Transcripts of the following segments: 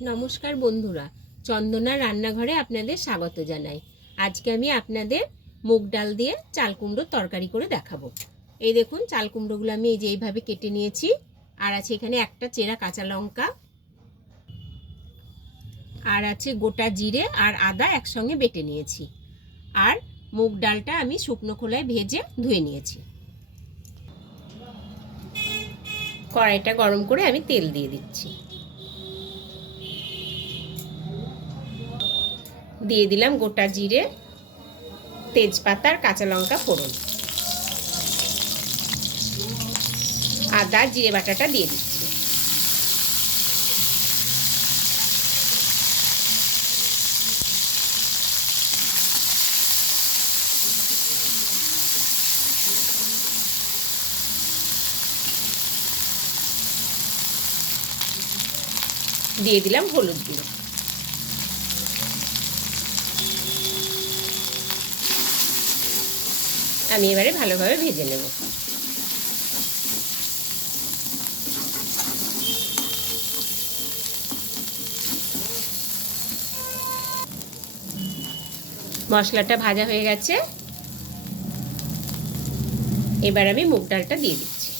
নমস্কার বন্ধুরা, চন্দনা রান্নাঘরে আপনাদের স্বাগত জানাই। আজকে আমি আপনাদের মুগ ডাল দিয়ে চাল কুমড়োর তরকারি করে দেখাবো। এই দেখুন, চাল কুমড়োগুলো আমি এই যে এইভাবে কেটে নিয়েছি। আর আছে এখানে একটা চেরা কাঁচা লঙ্কা, আর আছে গোটা জিরে আর আদা একসঙ্গে বেটে নিয়েছি। আর মুগ ডালটা আমি শুকনো খোলায় ভেজে ধুয়ে নিয়েছি। কড়াইটা গরম করে আমি তেল দিয়ে দিচ্ছি। দিয়ে দিলাম গোটা জিরে, তেজপাতা আর কাঁচা লঙ্কা ফোড়ন। আদা, জিরে বাটাটা দিয়ে দিচ্ছি। দিয়ে দিলাম হলুদ গুঁড়ো। আমি এবারে ভালোভাবে ভেজে নেব। মশলাটা ভাজা হয়ে গেছে। এবার আমি মুগ ডালটা দিয়ে দিচ্ছি।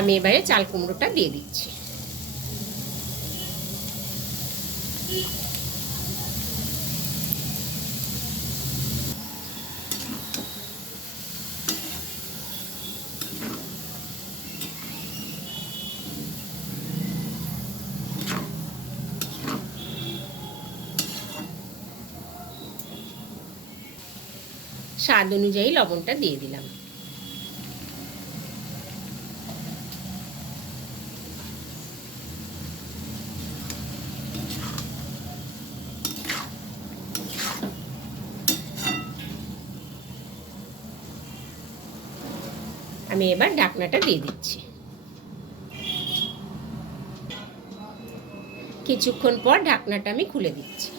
আমি এবারে চাল কুমড়োটা দিয়ে দিচ্ছি। স্বাদ অনুযায়ী লবণটা দিয়ে দিলাম। আমি এবার ঢাকনাটা দিয়ে দিচ্ছি। কিছুক্ষণ পর ঢাকনাটা আমি খুলে দিচ্ছি।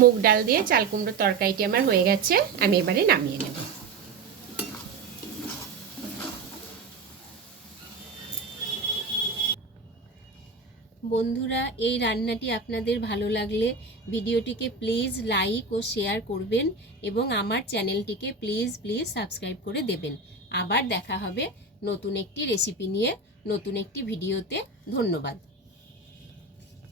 মুগ ডাল দিয়ে চাল কুমড়োর তরকারিটি আমার হয়ে গেছে, আমি এবারে নামিয়ে নেব। বন্ধুরা, এই রান্নাটি আপনাদের ভালো লাগলে ভিডিওটিকে প্লিজ লাইক ও শেয়ার করবেন এবং আমার চ্যানেলটিকে প্লিজ প্লিজ সাবস্ক্রাইব করে দেবেন। আবার দেখা হবে নতুন একটি রেসিপি নিয়ে, নতুন একটি ভিডিওতে। ধন্যবাদ।